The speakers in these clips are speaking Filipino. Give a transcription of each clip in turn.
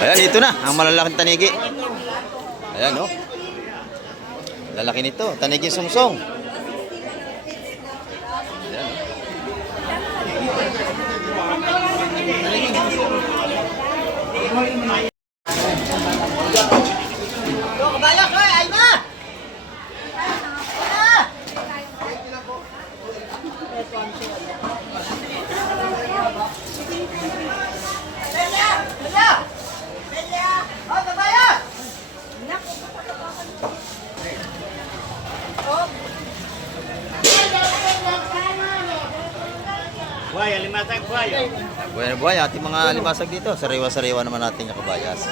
Ayan, ito na, ang malalaking tanigi. Ayan, oh. Lalaki nito, tanigi sungsong. Ayan, Buaya, limatag buaya. buhay na buhay, ating mga limasag dito. Sariwa-sariwa naman natin yung kabayas.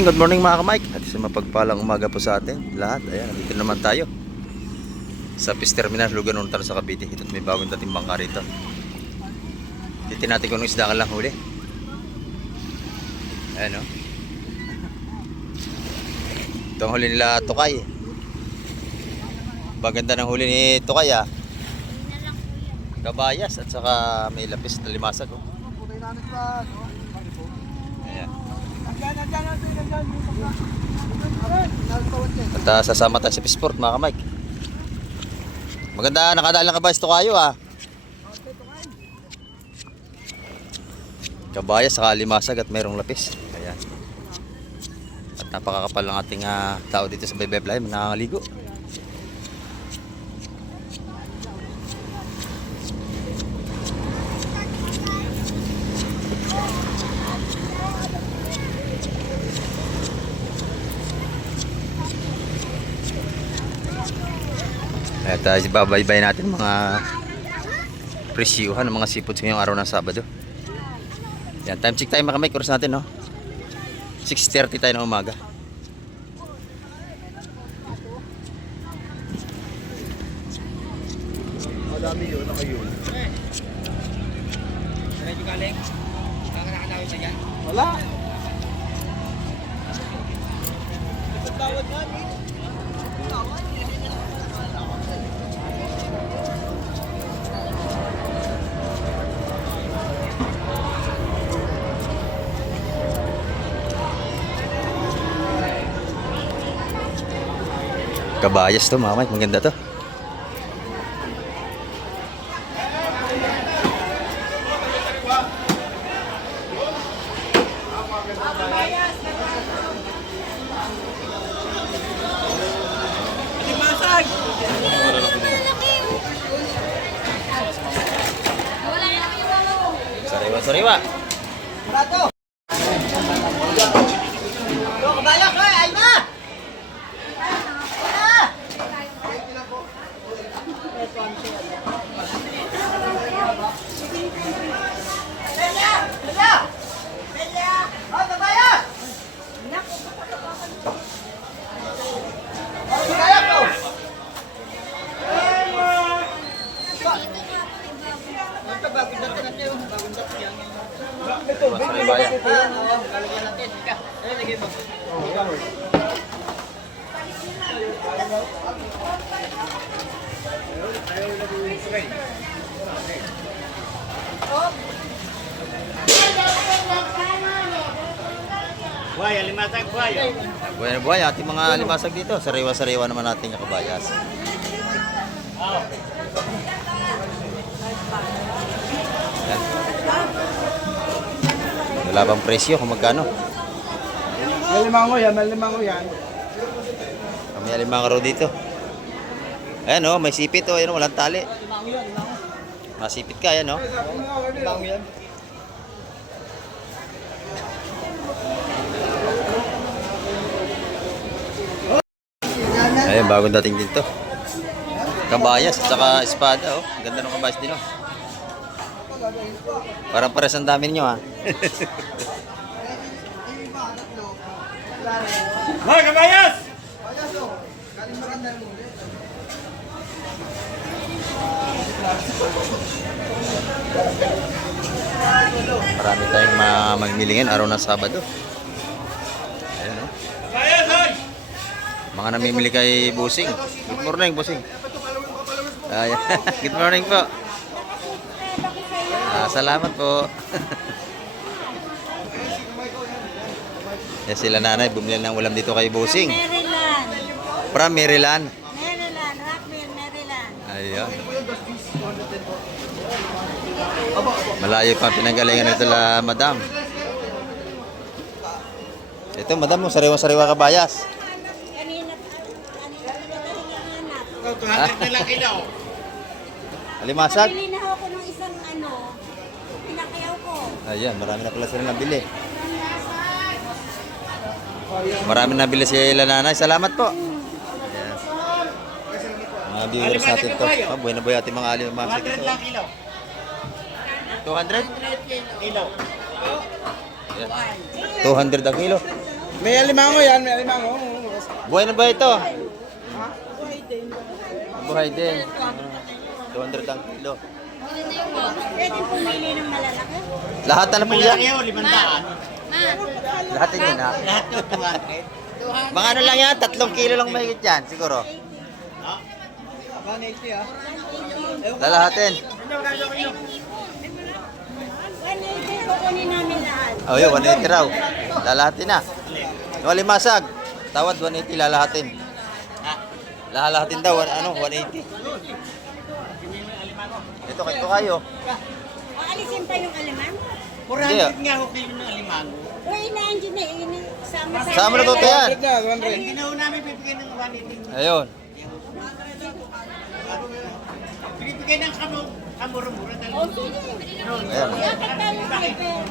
Good morning mga kamike. At isa mapagpalang umaga po sa atin lahat. Ayan, dito naman tayo sa Fish Terminal, Lugan Untar sa Cavite. Ito may bagong dating bangka rito. Titin natin kung isda ka lang huli. Ayan, o. Ito ang huli nila Tukay. Baganda ng huli ni Tukay, ah. Kabayas at saka may lapis na limasag, oh. Ayan. At sasama tayo sa Fishport mga kamike. Maganda, nakadalang kabayas Tukayo, ah. Kabayas saka limasag at mayroong lapis. Ayan. At napakakapal ng ating tao dito sa Baybay, nakakaligo. At ibabaybay natin mga presyuhan ng mga seafoods ngayong araw ng Sabado. Yan, time check tayo mga kamay, oras natin, no? 6:30 tayo ng umaga. Madami yun, nakayun. Medyo galing. Kanganakanawi siya yan? Wala. Tawad nga, Kabayas to mga kamay, maganda to. Sariwa-sariwa. Prato! Kabayas, hoy! Ay na! Sariwa yan. Buaya, limatag buaya. Buhay na buhay, ating mga limasag dito. Sariwa-sariwa naman natin yung kabayas. Yan. Wala bang presyo kung magkano? Malimango yan, malimango yan. May alimang raw dito. Ayan, oh, may sipit, oh. Ayan, walang tali. Masipit ka, ayan, oh. Limango yan. Ayan, bagong dating dito. Kabayas at saka espada, oh. Ganda ng kabayas din, oh. Parang pares ang dami ninyo, ha. Hoy, kabayas! Marami tayong mamimili ngayon, araw ng Sabado. Ayan, oh. Kabayas, hoy! Mga namimili kay Busing. Good morning, Busing. Ay, good morning po. Salamat po. Yan sila nanay, bumili ng ulam dito kay Busing. Maryland. From Maryland. Maryland, Rockville, Maryland. Ayun. Malayo pa pinanggalingan nito la madam. Ito madam, sariwa-sariwa kabayas. Kanina anak. 200 na lang kilo. Alimasag. Pabili na ako ng isang pinakayaw ko. Ayan, marami na pala sila nabili. Marami nabili sila nanay. Salamat po. Ayan. Mga viewers natin to. Buhay na buhay ating mga alimasag 200 ito. lang kilo. 200? Kilo. Ayan. 200 ang kilo. May alimango yan, may alimango. Buhay na ba ito? Buhay din. 200 ang kilo. Pwede pumili ng malalaki. Lahat na po yan. Malaki yun, 500. Lahat din ha. Lahat yun, 200. Mga ano lang yan, 3 kilo lang mahigit yan, siguro. Abang 80 ah. Lalahatin. 180 kukunin namin lahat. Oh, yun, 180 raw. Lalahatin na. Yung alimasag, tawad 180, lalahatin. Lalahatin daw, 180. Ito kayo. Aalisin pa yung alaman. 400 nga ako kilo ng alimango. Uy, nandiyan na ini. Sama-sama. Saan mo natuto yan? Hindi na ho namin bibigyan ng 180. Ayun. Bibigyan ng kamura-mura O talaga. sige. Ayan. Bakit tayo hyper?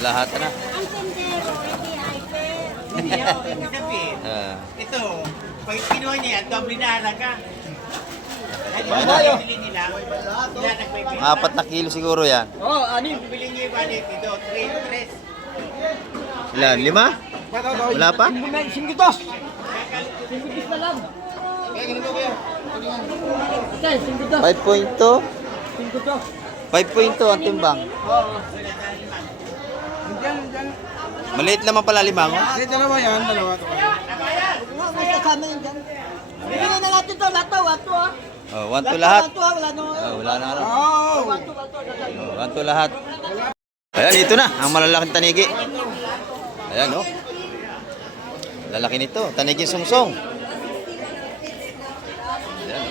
Lahat na. Ang tendero, hindi hyper. Hindi ako, ibig sabihin. Ito, pag kinuha niya yan, doble na halaga. Dahil yung bibili nila, sila nagpipili. 4 na kilo siguro yan. Oo, ano yung bibili niya yung 180 do? 3. Ilan? 5? Wala pa? Singkitos! Singkitos na lang. 5.2? 5.2 ang timbang. Maliit naman pala limango. Hindi, dalawa yan, dalawa. Kasama yun dyan. Bibili na natin ito, lato, wato ah. Oh, 1 to lahat. Wato ah, wala nung... Oh, wala na ano. Wato. 1 to lahat. Ayan, ito na. Ang malalaking tanigi. Ayan, oh. Lalaki nito. Tanigi sungsong. Ayan, oh.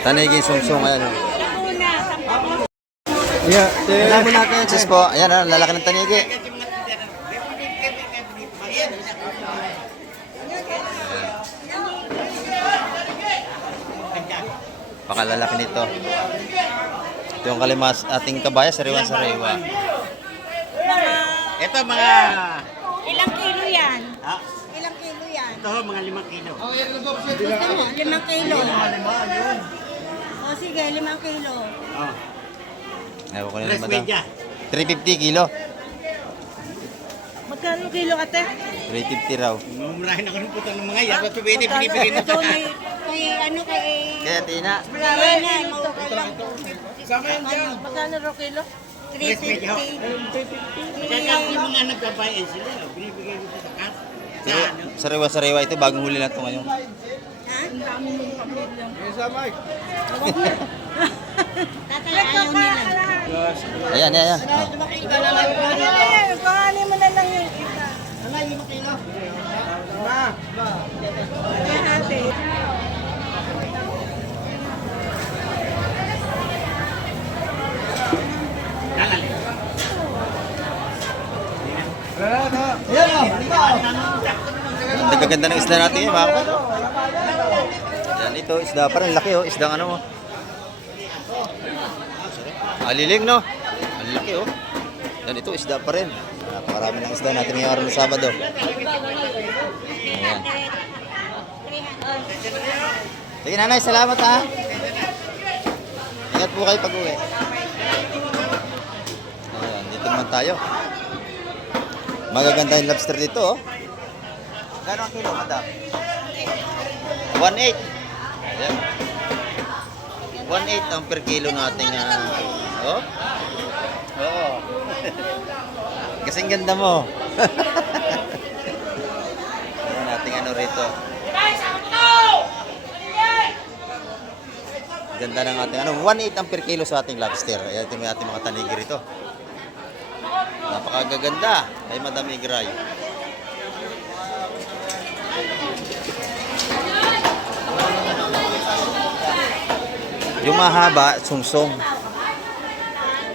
Tanigi sungsong. Ayan, oh. Yeah, Alam mo natin. Sis po. Ayan, oh. Lalaki ng tanigi. Pakalalaki nito. Ito yung kalimas ating kabaya, sariwa-sariwa. Ito mga... Ilang kilo yan? Ha? Ilang kilo yan? Ito mga 5 kilo. Gusto mo, 5 kilo. O sige, 5 kilo. Oh. Ewan ko na Tres naman daw. media. 350 kilo. Magkano kilo ate? 350 raw. Mumurahin ako ng puto ng mga yan. Ba't pwede binibigay mo Ito sa may ano kay... Kaya Tina, Wala na, Sama yan dyan. magkano ro kilo? Tres media. 350. Kaya yung mga nagbabayan sila, binibigay mo sa kas. Sa ano? sariwa-sariwa ito, bagong huli na ito ngayon. Ha? Tatay, ayaw nila. Ayan, ayan, ayan. Kuhanin mo na lang yung isa. Ano, 5 kilo? Ate. Ang gaganda ng isda natin, mga kapatid. Yan, ito, isda pa rin. Laki, oh. Isda ano, oh. Aliling, no? Ang laki, oh. Yan, ito, isda pa rin. Napakarami ng isda natin ngayong araw ng Sabado. Ayan. Sige, nanay, salamat, ha? Ingat po kayo pag-uwi. Ayan, dito naman tayo. Magaganda yung lobster dito, oh. Gano'ng kilo, madam? 1.8. Ayan. 1.8 ang per kilo nating, oh. Oo. Kasing ganda mo. Ayan nating ano rito. Ganda ng ating ano, 1.8 ang per kilo sa ating lobster. Ayan ito yung ating mga tanigi rito. Napakagaganda kay Madam Igray. Yung mahaba, sungsong.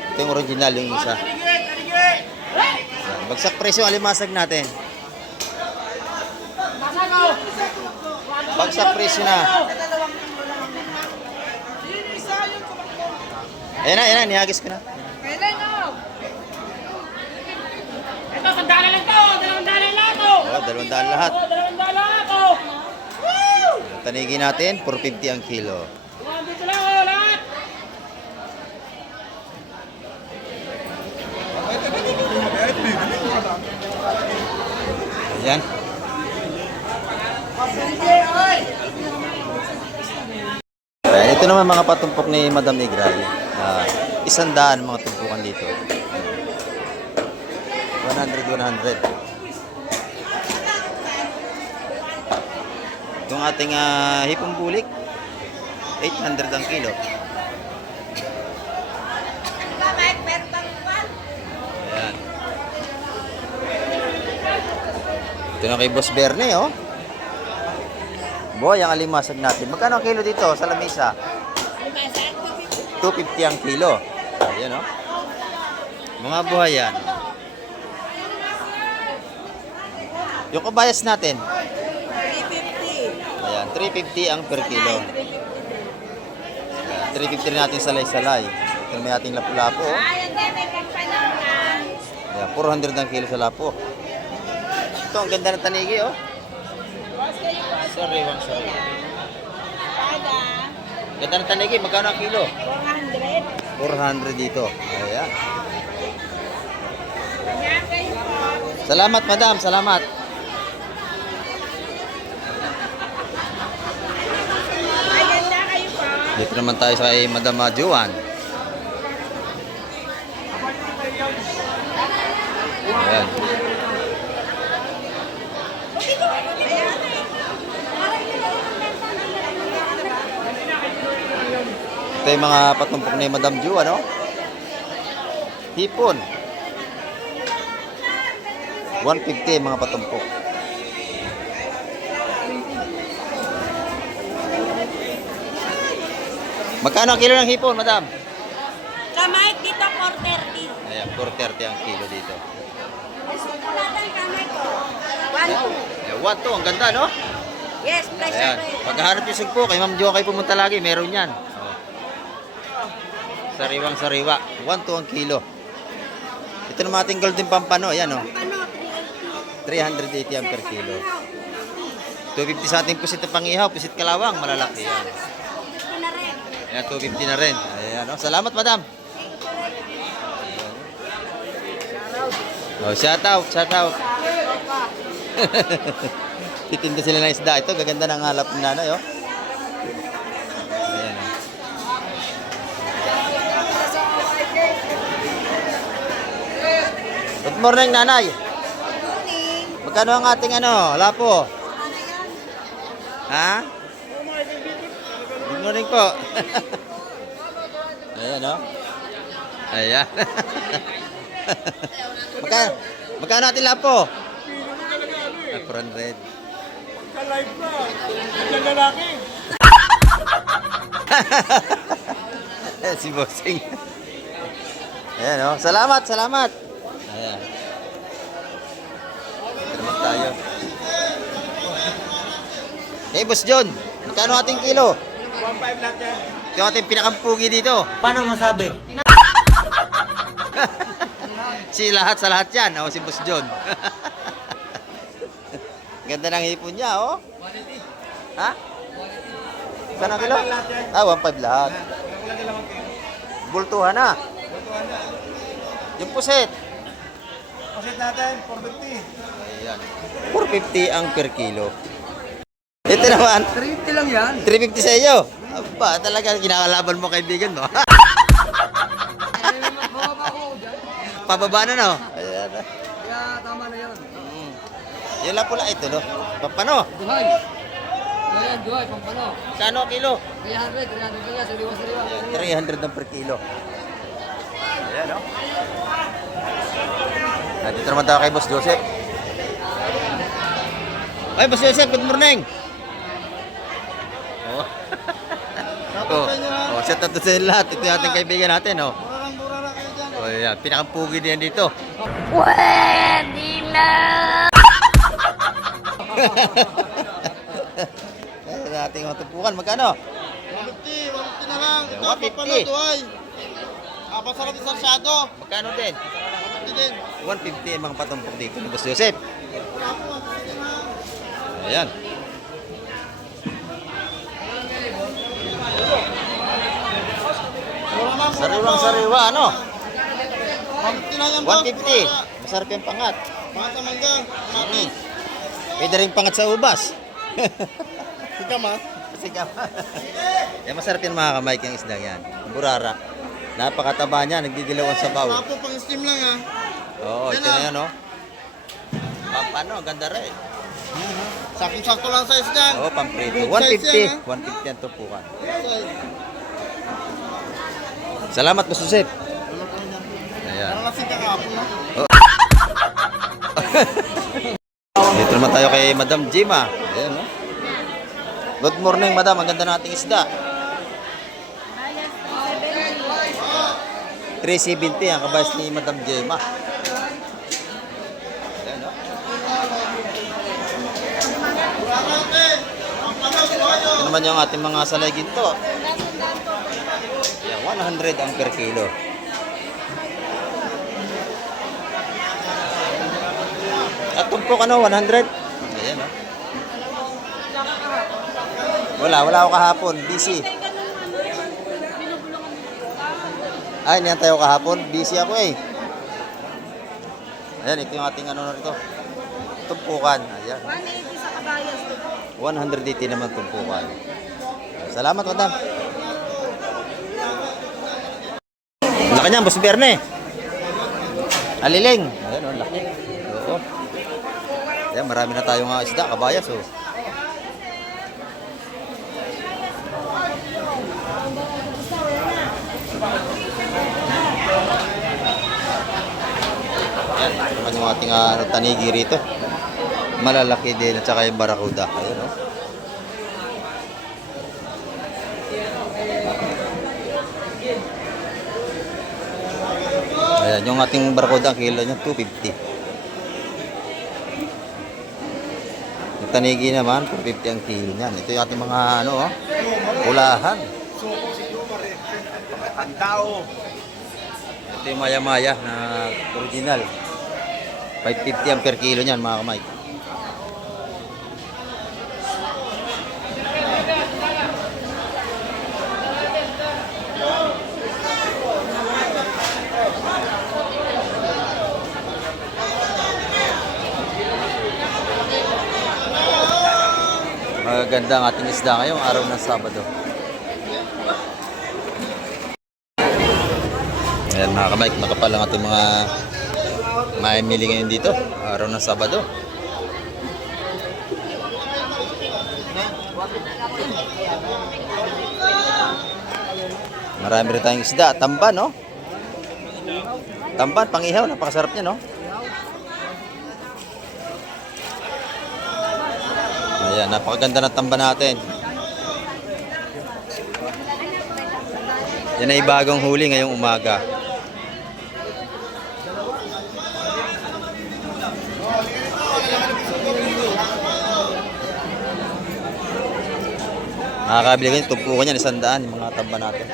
Ito yung original, yung isa. Ayan. Bagsak presyo, alimasag natin. Bagsak presyo na. Ayan na, nihagis ko na. Ito, sandalan lang to! Dalawang lang to! Oh, 200 lahat. Dalawang lang to! Tanigi natin, 450 ang kilo. Dito lang oh, lahat! Ayan. Ayan, ito naman mga patumpok ni Madam Igray. 100 mga tumpukan dito. 100. Itong ating hipong bulik, 800 ang kilo. Ayan. Ito na kay Boss Berne, oh. Boy, ang alimasag natin. Magkano ang kilo dito sa lamesa? 250 ang kilo. Ayan, oh. Mga buhay yan. Yung kabayas natin? 350. Ayan, 350 ang per kilo. Ayan, 350 rin natin salay-salay. Ito may ating lapu-lapu, oh. Ayan, 400 ang kilo sa lapo. Ito, ang ganda ng tanigi, oh. Sorry. Ganda ng tanigi, magkano ang kilo? 400 dito. Ayan. Salamat, madam. Salamat. Dito naman tayo sa kay Madam Juan. Ayan. Ito yung mga patumpok ni Madam Ju, ano? Hipon. 150 mga patumpok. Magkano ang kilo ng hipon, Madam? Kamay dito 430. Ayan, 430 ang kilo dito. Kamay ko. 1, 2. 1 to, ang ganda, no? Yes, price Ayan. Pagkahanap yung sugpo, kay Ma'am Jo kayo pumunta lagi, meron yan. Oh. Sariwang-sariwa. 1 to ang kilo. Ito naman ating golden pampano. Ayan, oh. 380 ang per kilo. 250 sa ating pusit na pangihaw, pusit kalawang, malalaki yan. Ayan, 250 na rin. Ayan, oh. Salamat, madam. Oh, shout out. Titinda sila ng isda. Ito, gaganda ng halap ni nanay, oh. Ayan, oh. Good morning, nanay. Magkano ang ating lapo? Ha? Good morning po. Ayan, oh. Ayan. Magkano ating lapo? 400. Ka-live na. Yung lalaki. Si Bossing. Ayan, oh. Salamat. Ayan. Ito naman tayo. Hey, Boss John. Magkano ating kilo? 1.5 lang yan. Ito yung ating pinakampugi dito. Paano masabi? Sa lahat yan. Oh, si Boss John. Ganda ng hipon niya, oh. Ha? Magkano ang kilo? 1.5 lahat. Bultuhan na. Yung puset. Pasit natin, 450. Ayan. 450 ang per kilo. Ito naman. 350 lang yan. 350 sa iyo. Aba, talaga kinakalaban mo kaibigan mo. Pababa na, no? Ayan. Yung lapula ito, no? Pampano? Duhay. Ayan, duhay, pampano. Kano kilo? 300 kaya, sariwa-sariwa. 300 na per kilo. Ayan, no? Dito naman tayo kay Boss Joseph. Ay, Boss Joseph, good morning! Oh. Oh, shout out to sa lahat. Ito yung ating kaibigan natin, oh. Murang-mura kayo dyan. Oh, yan. Pinakapugi din dito. Pwede na! Ayan nating matupukan. Magkano? 150, 150 na lang. Ito, 150. papano, duhay. Pasarap yung sarsyado. Magkano din? 150 din. 150 ang mga patumpok dito ni Boss Joseph. Ayan. Sariwang sariwa, ano? 150 lang yan, boss. 150. Masarap yung pangat. Mga sa mangga, mati. Pwede rin pangat sa ubas. Sikam ha? Sige. Masarap yan mga kamay yung isda yan. Burara. Napakataba niya, nagdidilaw ang sabaw. Apo, pang steam lang ha. Oo, ito na yan, oh. Pampano, ang ganda rin. Sakong-sakto lang size dyan. Oo, pamprito. Good size yan, 150. 150 ang tupukan. Size. Salamat, Boss Joseph. Ayan. Parang lasing ka kapon ha. Dito naman tayo kay Madam Jima. Ayan, no? Good morning, Madam. Ang ganda nating isda. 370 ang kabayas ni Madam Jima. Ayan, no? Ito naman yung ating mga salay ginto. Ayan, 100 ang per kilo. At tumpok ano, 100. Ayan, no? Wala ako kahapon. Busy. Ay, niyan tayo kahapon. Busy ako eh. Ayan, ito yung ating ano rito. Tumpukan. Ayan. 180 sa kabayas. 180 naman tumpukan. Salamat, Madam. Laki niyan, Boss Berne. Aliling. Ayan, oh, laki. Oo. Ayan, marami na tayong isda, kabayas, oh. Ayan, ito naman yung ating tanigi rito. Malalaki din at saka yung barakuda. Ayan, oh. Ayan, yung ating barakuda, ang kilo niya, 250. Yung tanigi naman, 250 ang kilo niyan. Ito yung ating mga, ano, oh, ulahan. Ang tao. Ito yung maya-maya na original. 550 ang per kilo niyan, mga kamay. Maganda ang ating isda ngayong araw ng Sabado. Ayan mga kamay, makapal ang ating mga maimili ngayon dito, araw ng Sabado. Marami rin tayong isda, tamban, no? Tamban, pangihaw, napakasarap niya, no? Ayan, napakaganda ng tamban natin. Yan ay bagong huli ngayong umaga. Makakabili kayo, tumpukan yan, 100 yung mga tamban natin.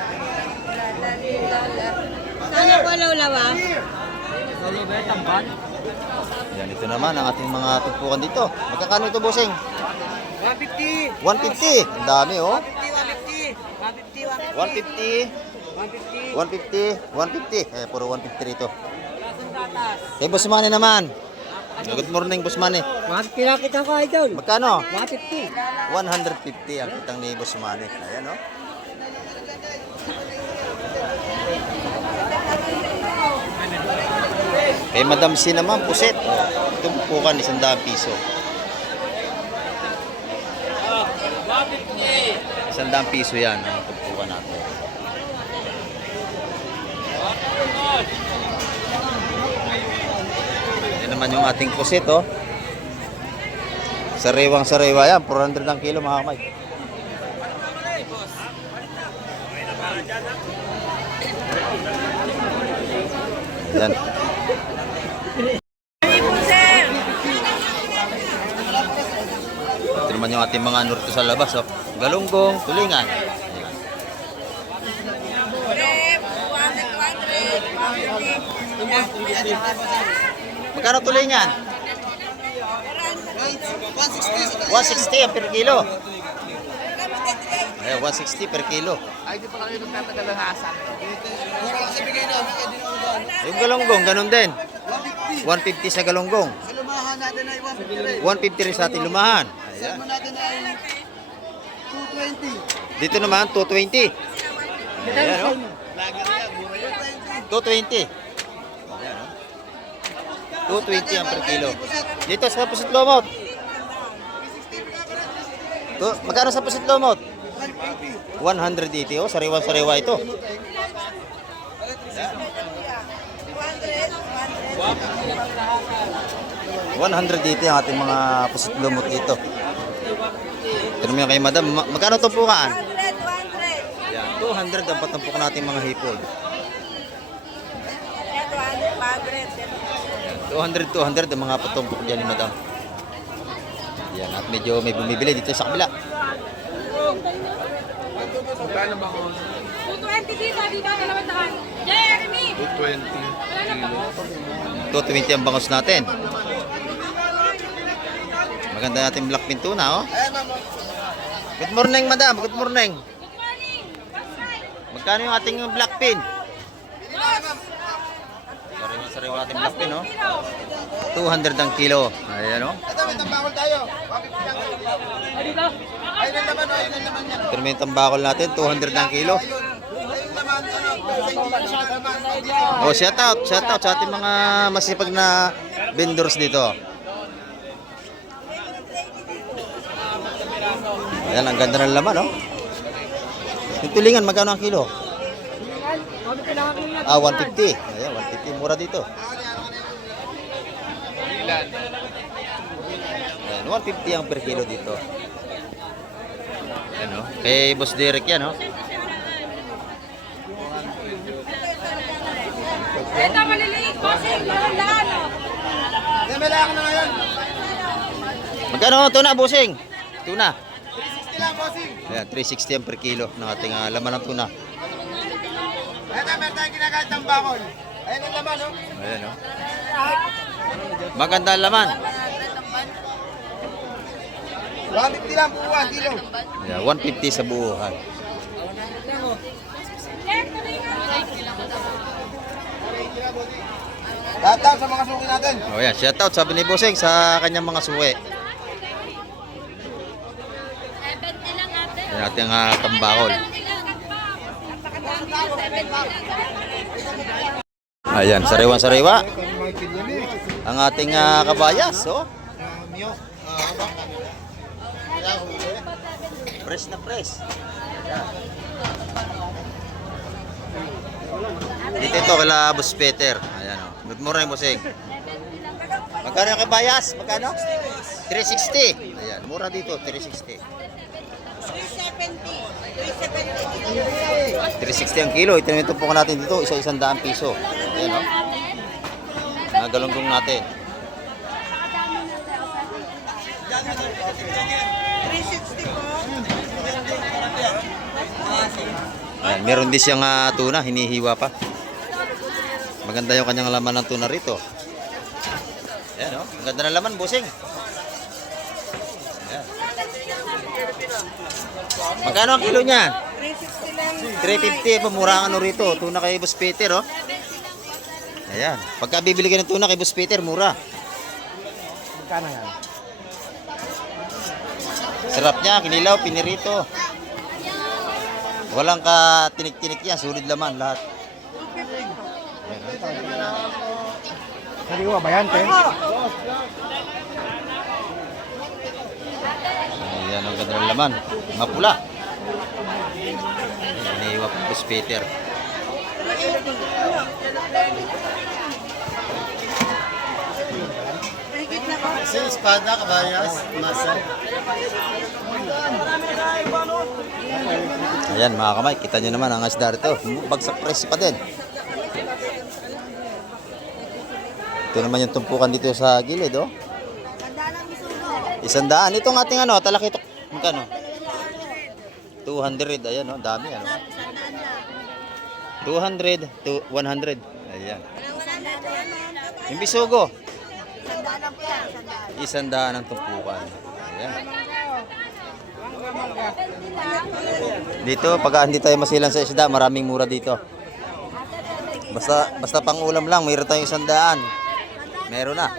Sana po lawlawa? Yan, ito naman ang ating mga tumpukan dito. Magkakano ito, bossing? 150. 150. Ang dami, oh. 150. 150. 150. Eh, puro 150 rito. Eh, Boss Manny naman. Good morning, Boss Manny. Pinakita ko idol. Magkano? 150. 150 ang kitang ni Boss Manny. Ayan, oh. Kay Madam C naman, puset. Oh, tumpukan, 100 piso. 100 piso yan ang tumpukan natin. Yan naman yung ating pusit, oh. Sariwang-sariwa yan, 400 ang kilo mga kamay. Yan. Ito naman yung ating mga nurto sa labas, oh. Galunggong, tulingan. Magkano tulingan? 160 ang per kilo. Ayan, 160 per kilo. Ay, di pa kami magtatagal ng asa. Yung galunggong, ganun din. 150 sa galunggong. Sa lumahan natin ay 150 rin sa ating lumahan. Ayan. natin ay 220. Dito naman, 220. Ayan, oh. 220. Ayan, oh. 220 ang per kilo. Dito sa Pusit Lomot. Magkano sa Pusit Lomot? 180. Oh, sariwa-sariwa ito. 180 ang ating mga Pusit Lomot dito. Ito naman kay madam. Magkano tumpukan? 200 ang patumpok natin mga hipol. 200 ang mga patumpok dyan ni madam. Yan, at medyo may bumibili dito sa kabila. 220 dito, dito, 200. Jeremy! 220 ang bangos natin. Maganda natin black pin tuna, oh. Good morning, madam. Good morning. Magkano yung ating black pin? Sariwa ating black pin, oh. 200 ang kilo. Ayan, oh. Ito, may tambakol tayo. Ay, may laman, ay, may laman yan. Ito naman yung tambakol natin, 200 ang kilo. Ayun naman, Oh, shout out sa ating mga masipag na vendors dito. Ayan, ang ganda ng laman, oh. Yung tulingan, magkano ang kilo? 150. Ayan, 150. Mura dito. Ayan, 150 ang per kilo dito. Ayan, oh. Kay Boss Derek yan, oh. Ito, maliliit po, sir. Lahat, oh. May layak na ngayon. Magkano tuna, busing? Tuna. 360 lang, bossing. Ayan, 360 ang per kilo ng ating laman ng tuna. Ito, meron tayong kinakain tambakol. Ayun ang laman, no? Ayan, oh. Maganda ang laman. 150 lang, buwan, kilo. Ayan, 150 sa buuhan. Lahat sa mga suki natin. O yan, shout out sabi ni Busing sa kanyang mga suwi. Yan ating tambakol. Ayan, sariwa-sariwa. Ang ating kabayas, oh. Fresh na fresh. Ayan. Dito ito kala Boss Peter. Ayan, oh. Good morning, Busing. Magkano yung kabayas? Magkano? 360. Ayan, mura dito, 360. 360 ang kilo. Ito naman tumpukan natin dito, isa-100 piso. Ayan, oh. Mga galunggong natin. 360 po. Ayan, meron din siyang tuna, hinihiwa pa. Maganda yung kanyang laman ng tuna rito. Ayan, oh. Ang ganda ng laman, Busing. Ayan. Magkano ang kilo niya? 360 lang. 350, pamura ano rito. Tuna kay Boss Peter, oh. Ayan. Pagka bibili ka ng tuna kay Boss Peter, mura. Magkano yan? Sarap niya, kinilaw, pinirito. Walang ka tinik-tinik yan, sulit laman lahat. Sariwa ba yan, Ken? Ayan ang ganda ng laman. Mapula. Iniiwa po Boss Peter. Higit na ko. Kasi espada, kabayas, masa. Ayan mga kamay, kita nyo naman ang isda rito. Bagsak presyo pa din. Ito naman yung tumpukan dito sa gilid, oh. Tanda ng isugo. 100. Itong ating ano, talakitok. Magkano? 200. Ayan, oh, dami ano. 200 to 100. Ayan. Yung bisugo, Tanda lang po yan. 100 ang tumpukan. Ayan. Dito, pag hindi tayo masilan sa isda, maraming mura dito. Basta pang ulam lang, mayroon tayong 100. Meron na.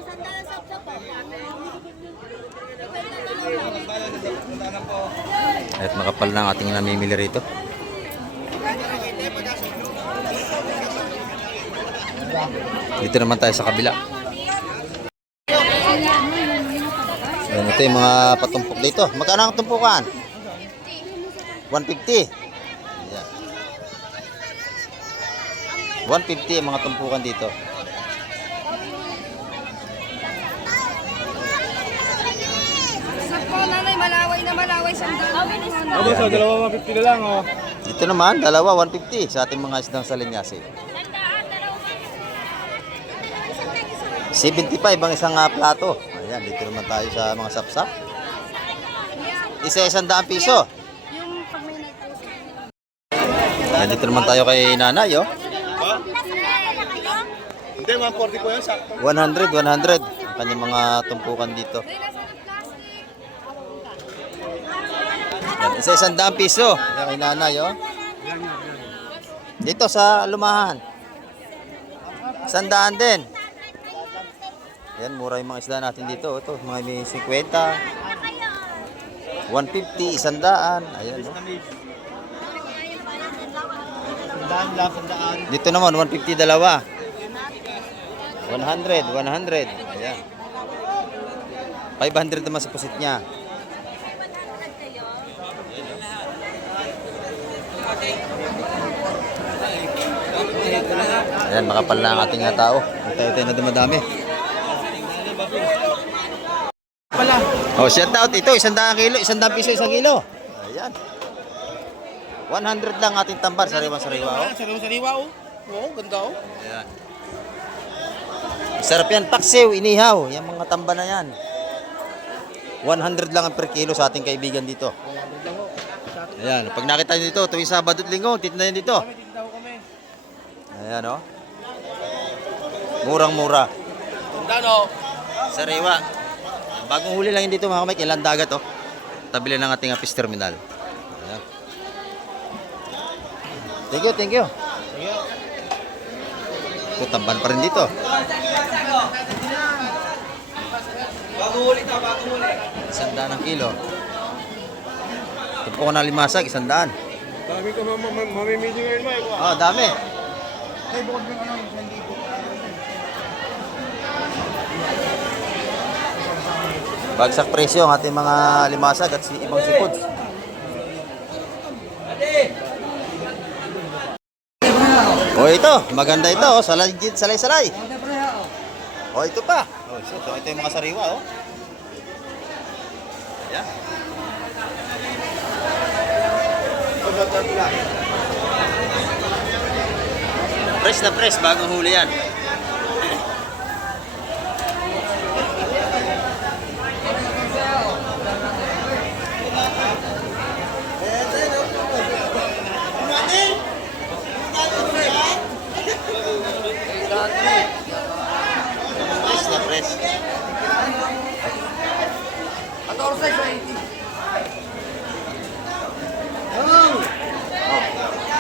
At makapal na ang ating namimili rito. Dito naman tayo sa kabila. Ayan, ito yung mga patumpok dito. Magkano ang tumpukan? 150. Ayan. 150 ang mga tumpukan dito. Sakpo, nanay, malaway na malaway. Sandaan. Ano sa dalawa 150 na lang oh. Dito naman, dalawa 150 sa ating mga isdang salinyasi. 75 ang isang plato. Ayan, dito naman tayo sa mga sapsap. Isa 100 piso. Yung pag may nagtalos. Ayan, dito naman tayo kay nanay, oh. Hindi, 140 po yan, sakto. 100, 100. Ang kanyang mga tumpukan dito. Ayan, isa 100 piso. Ayan, kay nanay, oh. Dito sa Lumahan. 100 din. Ayan, mura yung mga isda natin dito. Ito, mga may 50. 150, 100. Ayan, oh. Sandaan lang, sandaan. Dito naman, 150 dalawa. 100, 100. Ayan. 500 naman sa pusit niya. Ayan, makapal na ang ating tao. Tayo na dumadami. Oh, shout out ito, 100 kilo, 100 piso 1 kilo. Ayan. 100 lang ating tambar, sariwa-sariwa, oh. Sariwa-sariwa, oh. Oo, ganda, oh. Ayan. Sarap yan, paksiw, inihaw. Yan mga tamba na yan. 100 lang ang per kilo sa ating kaibigan dito. Ayan, pag nakita nyo dito, tuwing Sabado at Linggo, titinda yan dito. Ayan, oh. Murang-mura. Sandaan, oh. Sariwa. Bagong huli lang yun dito mga kamay, ilang dagat, oh. Tabili ng ating fish terminal. Ayan. Thank you, thank you. Ito, tamban pa rin dito. Bagong huli ta, bagong huli. 100 ang kilo. Ito po ko na limasag, 100. Dami ka mamimili ngayon, Mike. Oh, dami. Ay, bukod ng ano, hindi po. Bagsak presyo ang ating mga limasag at ibang sipod. Oh, ito, maganda ito, oh, salay-salay. Oh, ito pa. Oh, ito yung mga sariwa, oh. Ayan. Fresh na fresh, bagong huli yan. Fresh na fresh.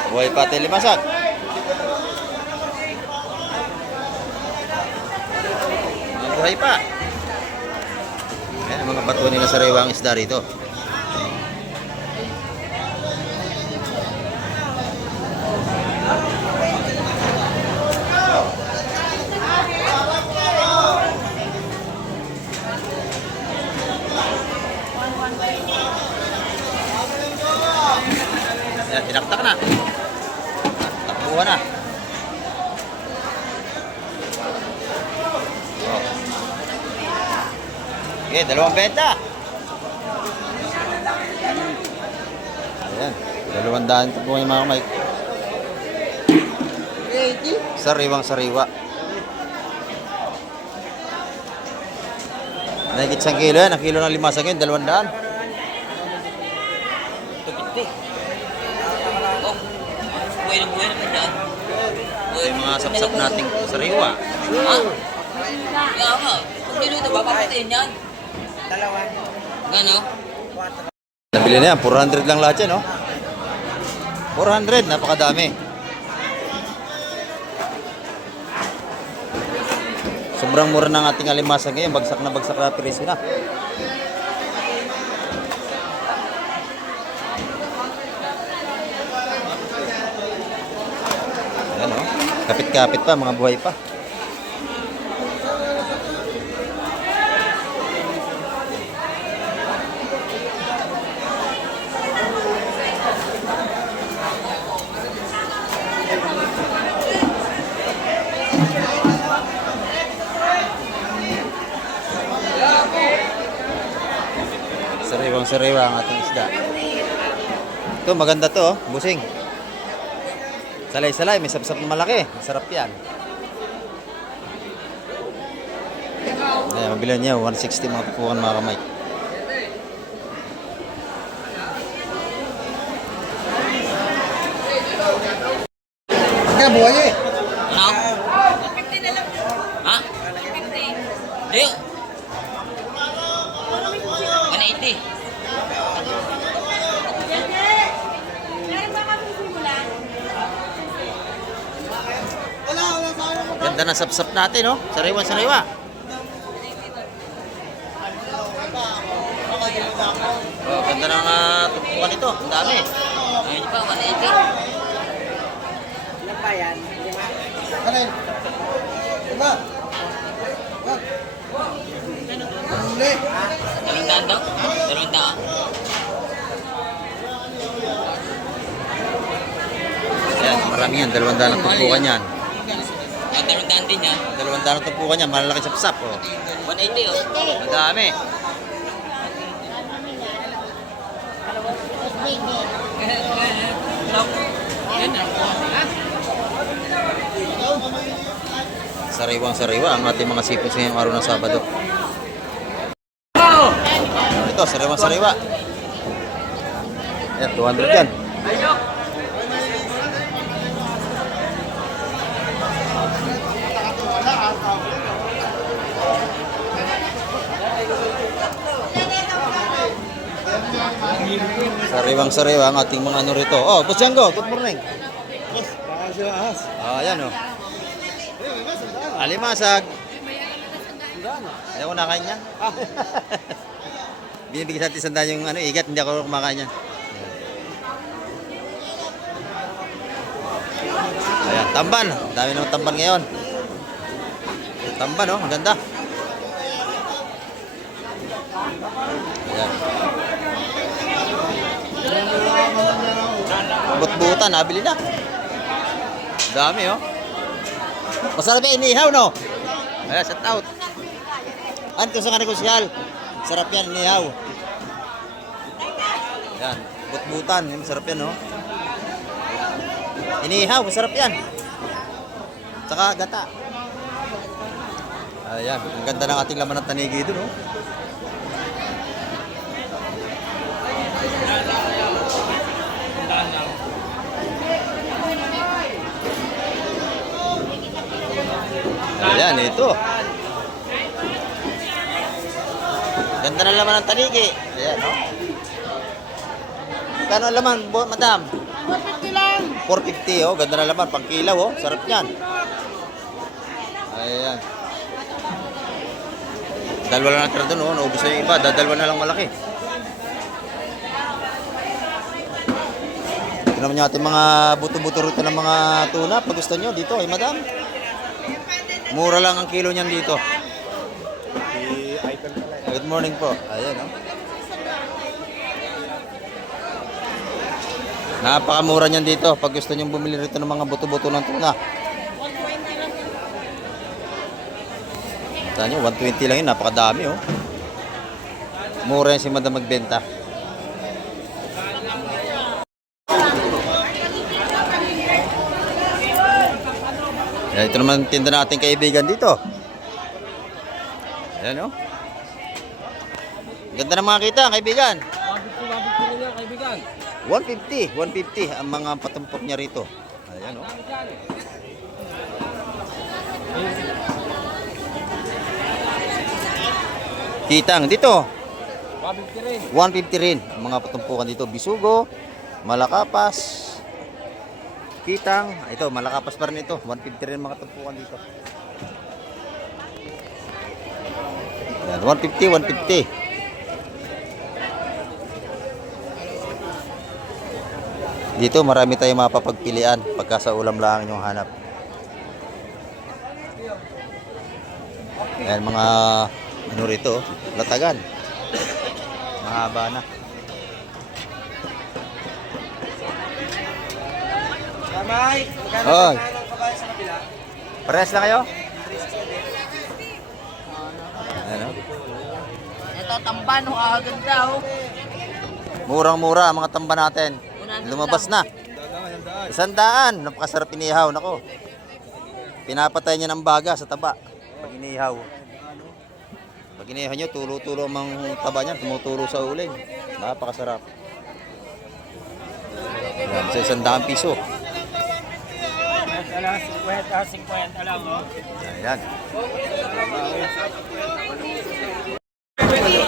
Buhay pa tayo limasag. Buhay pa. Ayan, mga batuan nila sariwa ang isda rito. Ayan. Okay, 200. Ayan, 200 ito po yung mga Mike. 80. Sariwang sariwa. Nahigit 1 kilo yan. Ang kilo ng limasag yun, 200. Buhay na dyan. Ito yung mga sapsap nating sariwa. Ha? Kaya nga. Kung niluto, papapatayin yan. Dalawa. Gano? Nabili na yan, 400 lang lahat yan, no? 400, napakadami. Sobrang mura ng ating alimasag ngayon, bagsak na presyo na. Ayan, no? Kapit-kapit pa, mga buhay pa. Sariwang-sariwa ang ating isda. Ito, maganda to, oh, busing. Salay-salay, may sapsap na malaki. Masarap yan. Ayan, mabilan niya, 160 mga tupukan mga kamay. Kaya buhay eh. Ano? 50 na lang. Ha? 50. Di. 180. Meron ba kami simulan? Ganda na sapsap natin, no? Sariwa-sariwa. Oh, ganda ng tupukan ito. Ang dami. Ayun pa, 180. Ano yun? Diba? Huli. 200 daw? 200. Ayan, marami yan. 200 ang tupukan yan. 200 din yan. 200 ang tupukan yan. Malalaki sapsap, oh. 180 oh. Ang dami. Sariwang-sariwa ang ating mga sipot sa ngayong araw ng Sabado. Ito, sariwang-sariwa. Ayan, 200 yan. Sariwang-sariwa ang ating mga ano rito. Oh, Boss Django, good morning. Boss, baka sila ahas. Oh, ayan oh. Alimasag. Ayaw ko nakain niya. Binibigyan sa atin sandaan yung ano, igat, hindi ako kumakain niya. Ayan, tamban. Dami ng tamban ngayon. Tamban, oh, ang ganda. Ayan. But-butan, nabili na. Dami, oh. Masarap yung inihaw, no? Ayan, shout out. Ano ito sa kanil konsyal? Sarap yan, inihaw. Ayan, but-butan. Masarap yan, no? Inihaw, masarap yan. Tsaka gata. Ayan, ang ganda ng ating laman ng tanigi doon, no? Ayan, ito. Ganda na laman ng tanigi. Ayan, no? Kano ang laman, madam? 450 lang. 450, oh. Ganda na laman, pang kilaw, oh. Sarap yan. Ayan. Dalawa lang natira doon, oh. Naubos na yung iba. Dadalwa na lang malaki. Ito naman yung ating mga buto-buto rito ng mga tuna. Pag gusto nyo, dito, eh, madam. Mura lang ang kilo niyan dito. Good morning po. Ayan, oh. Napakamura niyan dito pag gusto niyo bumili rito ng mga buto-buto ng tuna. Saan nyo? 120 lang yun. Napakadami, oh. Mura yan si madam magbenta. Ito naman tinda nating kaibigan dito. Ayan o. Ganda ng mga kita, kaibigan. 150, 150 ang mga patumpok niya rito. Ayan o. Kitang dito. 150 rin ang mga patumpukan dito. Bisugo, Malakapas, Kitang. Ito, Malakapas pa rin ito. 150 rin ang mga tumpukan dito. Ayan, 150, 150. Dito marami tayong mapapagpilian pagka sa ulam lang yung hanap. Ayan, mga ano rito, latagan. Mahaba na. Kamay, magkano Oy. ang kabayo sa kabila? Pares na kayo? Ano? Ito, tamban, ganda oh. Murang-mura ang mga tamba natin. Lumabas na. 100. Napakasarap inihaw. Nako. Pinapatay niya ng baga sa taba. Pag inihaw. Pag inihaw nyo, tulo-tulo ang mga taba niya. Tumutulo sa uling. Napakasarap. Yan, sa 100 piso. Alas, 50 lang, oh. Ayan.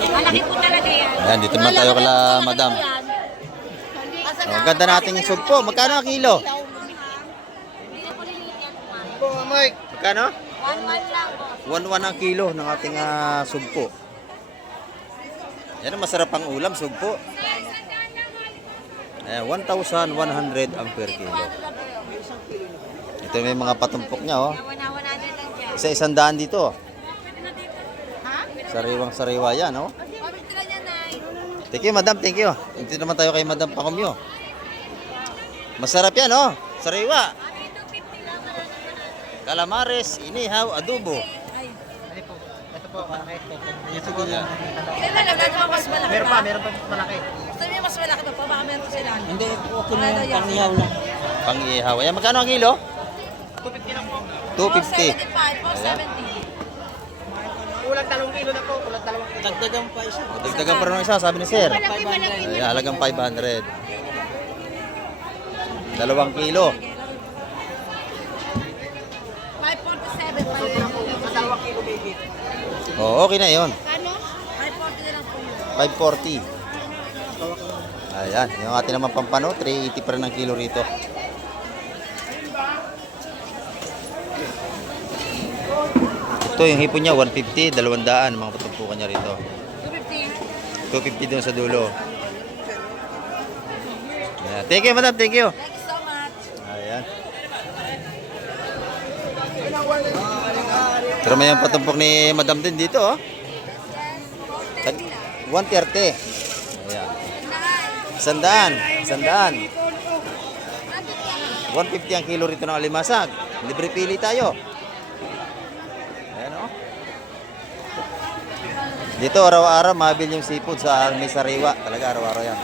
Malaki po talaga yan. Ayan, dito naman tayo kala madam. Oh, ganda nating sugpo. Magkano ang kilo? Po, Mike. Magkano? 1-1 lang po. 1-1 ang kilo ng ating sugpo. Yan ang masarap ang ulam, sugpo. Ayan, 1,100 ang per kilo. Ito may mga patumpok niya, oh. 100 lang dyan. Isa-100 dito. Ha? Sariwang-sariwa yan, oh. Pabit ka niya, Nay. Thank you, madam. Thank you. Dito naman tayo kay Madam Pacomio. Masarap yan, oh. Sariwa. Calamares, inihaw, adobo. Ito po, kahit po. Ayan. Kailan lang, gagawa mas malaki Meron pa mas malaki. Gusto niyo mas malaki pa, baka meron pa sila. Hindi, okay na yung pangyaw na. Pang-ihaw. Ayan, magkano ang kilo? 250 lang po. 250. 475, 470. Kulang 2 kilo na po, kulang 2 kilo. Dagdagan pa isa. O, dagdagan pa rin ng isa, sabi ni sir. Malaki. Ayan, halagang 500. 2 kilo. 547 pa rin. Sa 2 kilo baby. O, okay na yon. Ano? 540 na lang po yun. 540. Ayan, yung ating naman pampano, 380 pa rin ang kilo rito. Ito, yung hipon niya, 150, 200, mga patumpukan niya rito. 250. 250 doon sa dulo. Ayan. Thank you, madam. Thank you. Thank you so much. Ayan. Pero may yung patumpok ni madam din dito, oh. 130. Ayan. 100. 150 ang kilo rito ng alimasag. Libre pili tayo. Ayan, oh. Dito araw-araw mabil yung seafood sa may sariwa. Talaga araw-araw yan.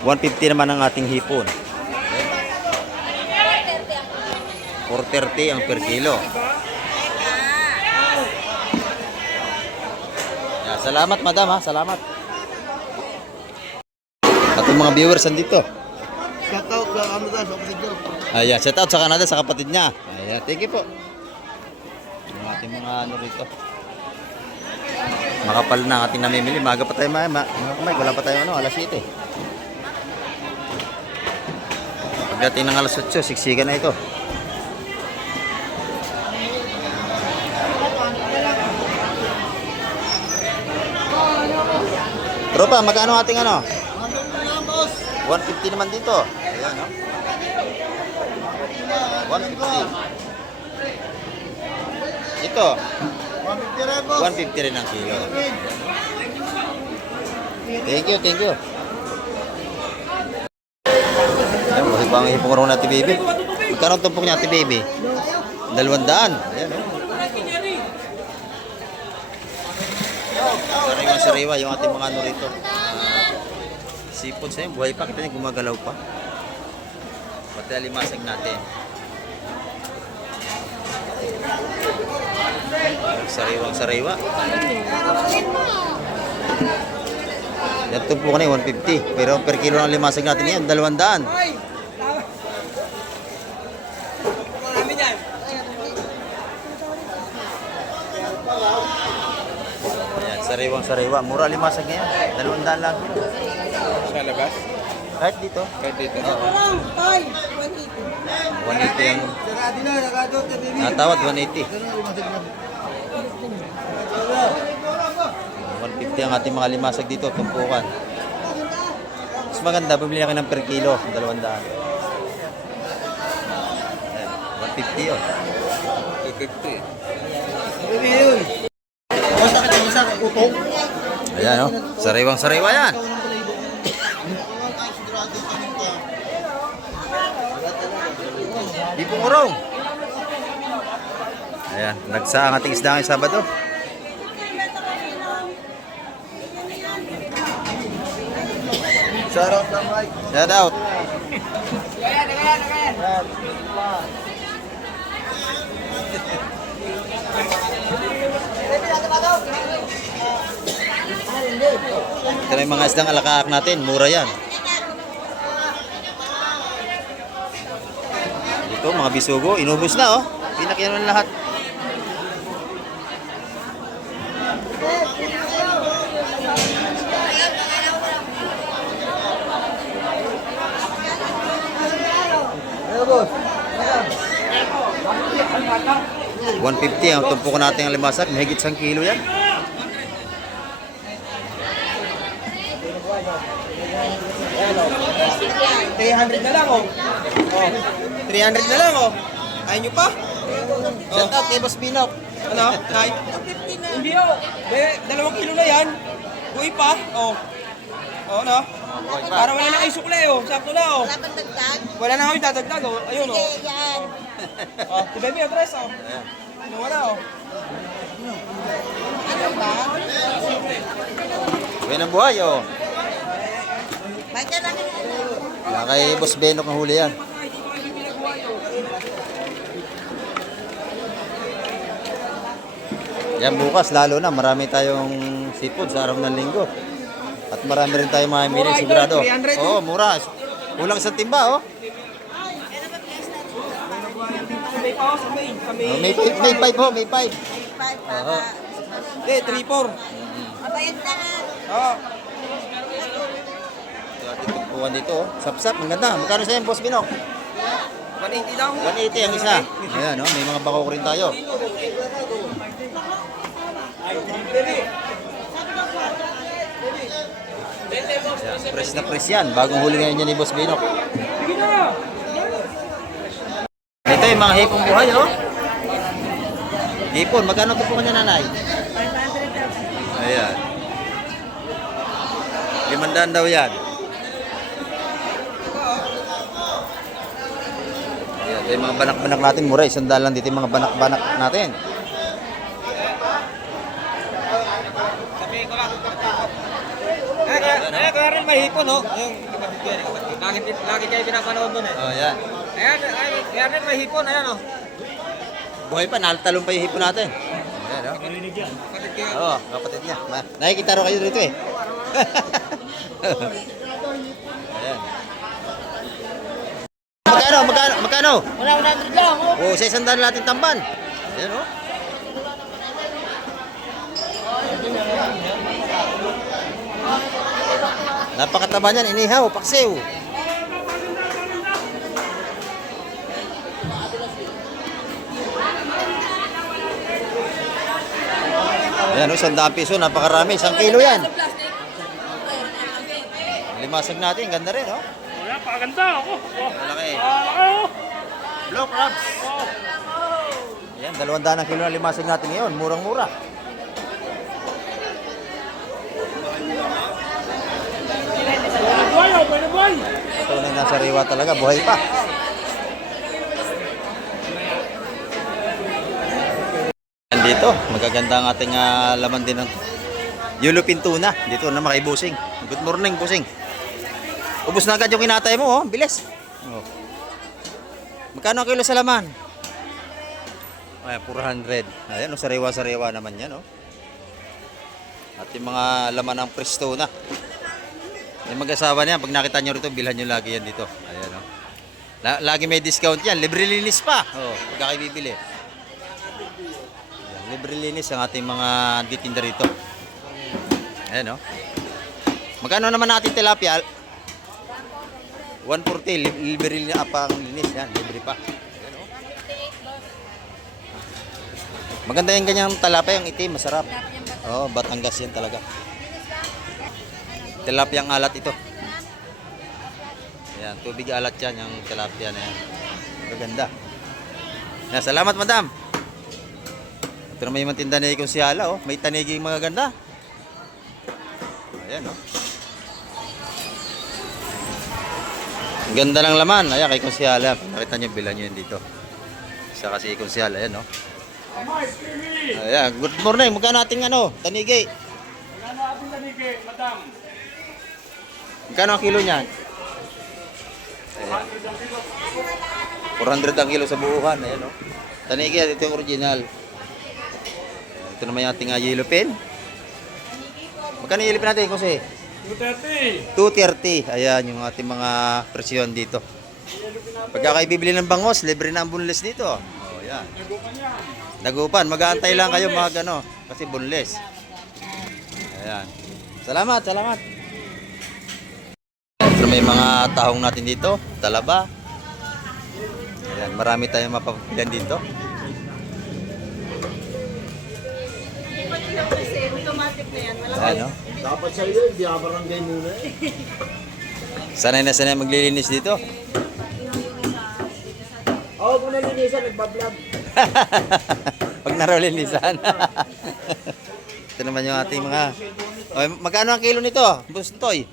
$150 naman ang ating hipon. 430 ang per kilo. Yeah, salamat madam ha, salamat. At yung mga viewers andito. Shout out sa Canada, sa kapatid ko. Ayan, shout out sa Canada sa kapatid niya. Ayan, thank you po. Yung ating mga ano rito. Makapal na ang ating namimili. Maga pa tayo mga kamay. Wala pa tayo ano, alas 7. Pagdating ng alas 8, siksikan na ito. Tropa, magkano ating ano? 150 naman dito. Ayan, no? 150. Ito, 150 rin ang kilo. Thank you, thank you. Ayan, Ibang hipong rong natin, baby. Magkano ang tumpok niya, ate, baby? 200. Ayan, oh. Sariwa-sariwa yung ating mga ano rito. Seafood sa'yo, buhay pa. Kita niya, gumagalaw pa. Pati alimasag natin. Sariwang-sariwa. Yan tumpo ka na 150. Pero per kilo ng limasag natin yan, 200. Ayan, sariwang-sariwa. Mura limasag ngayon. 200 lang. Sa labas? Kahit dito. Kahit dito. 180 yung natawad, 180. 150 ang ating mga limasag dito, tumpukan. Mas maganda, bumili kayo ng per kilo, 200. Ayan, 150 yun. 250. Ayan, oh. Sariwang-sariwa yan. Hipong urong. Ayan, nagsa ang ating isda ngayong Sabado. Shout out na Mike. Shout out. Ito na yung mga isdang alakaak natin, mura yan. Ito, mga bisugo, inubos na oh. Pinakyan na lahat. Ano boss? 150 ang tumpukan natin ang limasag, mahigit 1 kilo yan. $300 na lang oh. 300 na lang oh. Ayaw nyo pa? Shout out kay Boss Binok. Ano? Nay? Hindi oh. 2 kilo na yan. Buhay pa. Oh. Oh, no? Para wala na kayo sukle oh. Sakto na oh. Wala pang dagdag? Wala na kayo dadagdag oh. Ayun oh. Sige, yan. Oh, si baby address oh. Ano wala oh. Ano ba? Buhay ng buhay oh. Bakit ka namin Mga kay Boss Benok ang huli yan. Yan bukas lalo na marami tayong seafood sa araw ng linggo. At marami rin tayong mamili sigurado. 300, Oo, mura. Kulang sa timba oh. May pa oh, sa main. Sa main. Oh, may 5 ho, may 5. 5 Oo. Hindi, 3-4. Mabayad na nga. Oh. Ating tumpuan dito oh. Sapsap, ang ganda. Magkano sa'yo, Boss Binok? 180 lang. 180 ang isa. Ayan oh, may mga bakok rin tayo. Ayan, press na press yan. Bagong huli ngayon yan ni Boss Binok. Ito yung mga hipong buhay, oh. Hipon, magkano ito po kanya nanay? 500. Ayan. 500 daw yan. Ayan, ito yung mga banak-banak natin. Mura, 100 lang dito yung mga banak-banak natin. Kaya rin may hipon, no? Lagi kayo pinapanood doon eh. Oh, yan. Kaya rin may hipon, ayan o. Buhay pa, naltalong pa yung hipon natin. Ayan, oh. Oo, kapatid niya. Nakikita rin kayo dito eh. Ayan. Magkano? Wala, 100 lang. Oh, sa 100 natin tamban. Ayan, oh. Napakataba niyan, inihaw, paksiw. Ayan, oh, 100 piso, napakarami, 1 kilo yan. Limasag natin, ganda rin, oh. Wala, pakaganda ako. Malaki. Oh. Blow crabs. Ayan, 200 ang kilo na limasag natin ngayon, murang-mura. Pwede buhay. yan! Ito na nasa riwa talaga, buhay pa. Dito, magaganda ang ating laman din ng Yulupin tuna. Dito na kay Busing. Good morning, Busing. Ubus na agad yung kinatay mo, oh. Bilis. Oh. Magkano ang kilo sa laman? Ay, 400. Ayan, oh, sariwa-sariwa naman yan, oh. At yung mga laman ng presto na. Yung mag-asawa niya, pag nakita nyo rito, bilhan nyo lagi yan dito. Ayan, oh. Lagi may discount yan. Libre linis pa. Oh, pagka kayo bibili. Ayan, libre linis ang ating mga titinda rito. Ayan, oh. Magkano naman natin tilapia? 140. Libre linis pa ang linis. Yan, libre pa. Ayan, oh. Maganda yung ganyang talapia, yung itim, masarap. Oh, Batangas yan talaga. Tilapia ang alat ito. Ayan, tubig alat yan, yung tilapia na yan. Maganda. Yan, salamat, madam. Ito naman yung tinda ni Konsyala, oh. May taniging mga ganda. Ayan, oh. Ang ganda ng laman. Ayan, kay Konsyala. Nakita nyo, bilan nyo yun dito. Isa kasi Konsyala, ayan, oh. Ayan, good morning. Magkano ating tanigi? Magkano ating tanigi, madam? Magkano ang kilo niyan? Ayan. 400 ang kilo sa buuhan. Ayan, oh. Tanigi, ito yung original. Ito naman yung ating yellow pin. Magkano yung yellow pin natin, Jose? 230. 230. Ayan yung ating mga presyon dito. Pagka kayo bibili ng bangos, libre na ang bunles dito. Oh, yan. Dagupan. Mag-aantay lang kayo mga kasi bunles. Ayan. Salamat, salamat. Ito may mga tahong natin dito. Talaba. Ayan, marami tayong mapapagpilan dito. Automatic na yan. Ayan, no? Dapat sa iyo, hindi barangay muna eh. Sanay na sanay maglilinis dito. Oo, kung nalinisan, nagbablog. Pag narolinisan. Ito naman yung ating mga... Oh, magkano ang kilo nito? Bustoy?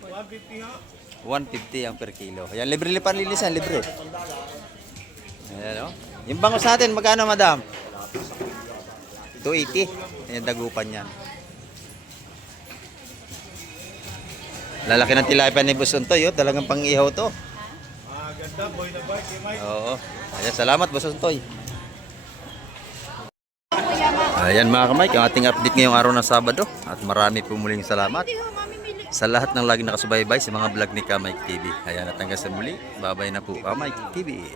150 ang per kilo. Ayan, libre li panlilisan, libre. Ayan, oh. Yung bangos natin, magkano, madam? 280. Ayan, dagupan yan. Lalaki ng tilapia ni Busuntoy, oh. Talagang pang-ihaw to. Ganda, boy na boy. Oo. Ayan, salamat, Busuntoy. Ayan mga kamay, ang ating update ngayong araw ng Sabado. At marami po muling salamat sa lahat ng lagi nakasubaybay sa mga vlog ni Kamay TV. Ayan, at hanggang sa muli, babay na po Kamay TV.